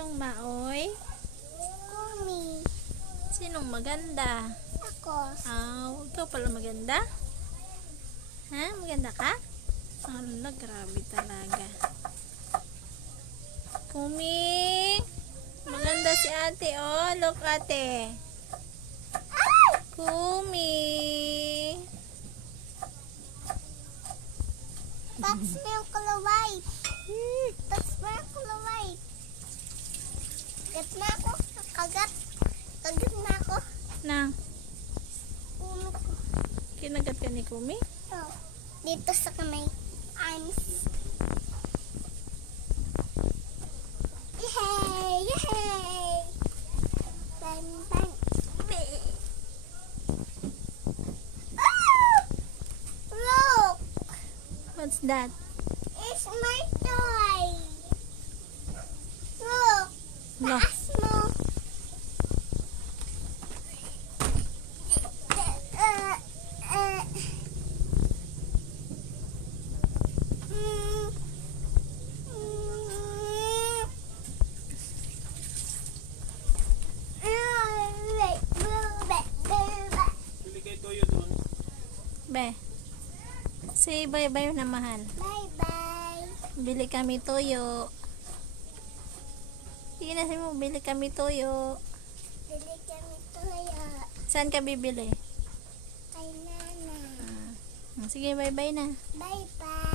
Sinong maoy? Kumi. Sinong maganda? Ako. Ikaw pala maganda? Ha? Maganda ka? Ala, grabe talaga. Kumi! Maganda si ate, oh. Look, ate. Kumi! Touch mo yung color white. Touch mo yung color white. Kagat na ako. Kagat. Kagat na ako. Nang, Ulo ko. kinagat ka ni Kumi? Oh. Dito sa kamay. Arms. Yay! Yay! Bang! Bang! Ah! Look! What's that? It's my toy. Look. No. Taas mo. Bili kayo toyo doon. Be. Say bye-bye na mahal. Bye-bye. Bili kami toyo. Sige na, sabi mo, bili kami toyo. Bili kami toyo. Saan ka bibili? Kay Nana. Sige, bye-bye na. Bye-bye.